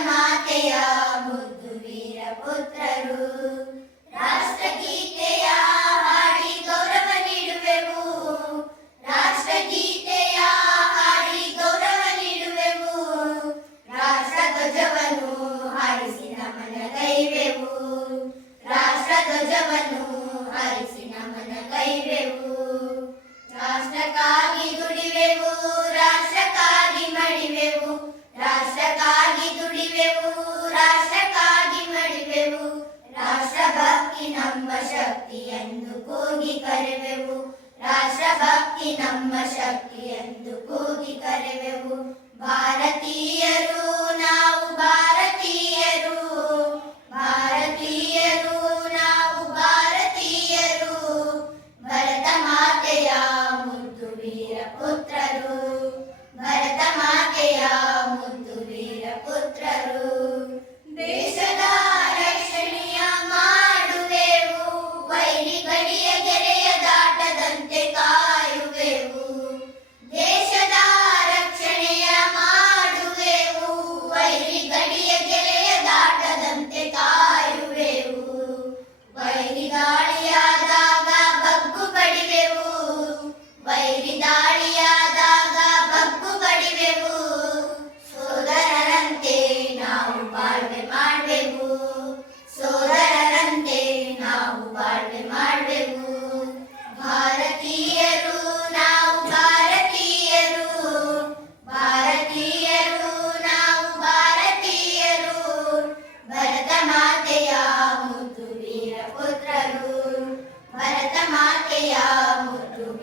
ま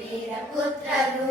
వీరపుత్రలు.